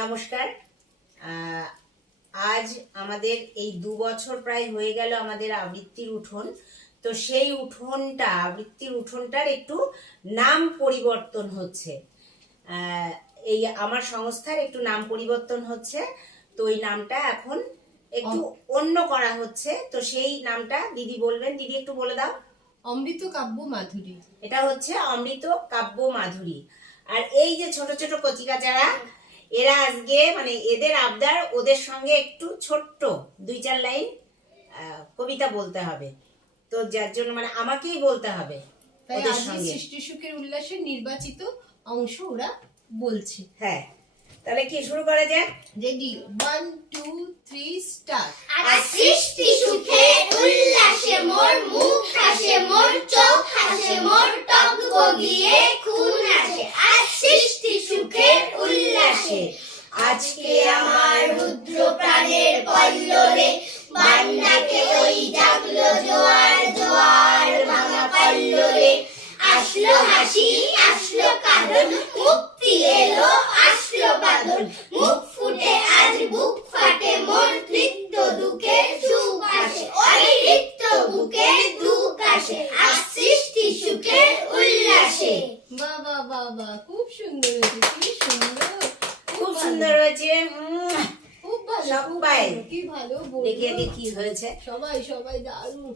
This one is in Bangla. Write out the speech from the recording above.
নমস্কার। আজ আমাদের এই 2 বছর প্রায় হয়ে গেল আমাদের আবৃত্তির উঠোন। তো সেই আবৃত্তির উঠোনটার একটু নাম পরিবর্তন হচ্ছে। এই আমার সংস্থার একটু নাম পরিবর্তন হচ্ছে। তো এই নামটা এখন একটু অন্য করা হচ্ছে। তো সেই নামটা দিদি বলবেন। দিদি একটু বলে দাও। অমৃত কাব্য মাধুরী। এটা হচ্ছে অমৃত কাব্য মাধুরী। আর এই যে ছোট ছোট কচিকাচারা, এরা আজকে মানে এদের আবদার ওদের সঙ্গে একটু ছোট্ট 2-4 লাইন কবিতা বলতে হবে। তো যার জন্য মানে আমাকেই বলতে হবে তাই ওদের আজ সঙ্গে। সৃষ্টি সুখের উল্লাসের নির্বাচিত অংশ ওরা বলছে। হ্যাঁ, তাহলে কি শুরু করা যাক? Ready, 1 2 3 start. আজ সৃষ্টি সুখের উল্লাসে মোর মুখ হাসে, মোর চোখ হাসে, মোর টক বগিয়ে খুন আসে। আজ সৃষ্টি সুখের উল্লাসে আজকে আমার রুদ্র প্রাণের পল্লরে বান্নাকে ওই জাগলো জোয়ার জোয়ার ভাঙা পল্লরে। আসলো হাসি আসলো কাঁদন, মুক্তি এলো আসলো বাঁধন। মুখ ফুটে আজ বুক ফাটে, মোর তৃপ্ত দুঃখে সুখ আসে। ওই রিক্ত বুকে দুঃখ আসে, আজ সৃষ্টি সুখের উল্লাসে। বাবা বাবা, খুব সুন্দর হয়েছে, কি সুন্দর, খুব সুন্দর হয়েছে। খুব ভালো, সবাই কি ভালো দেখে বললো। কি হয়েছে। সবাই দারুণ।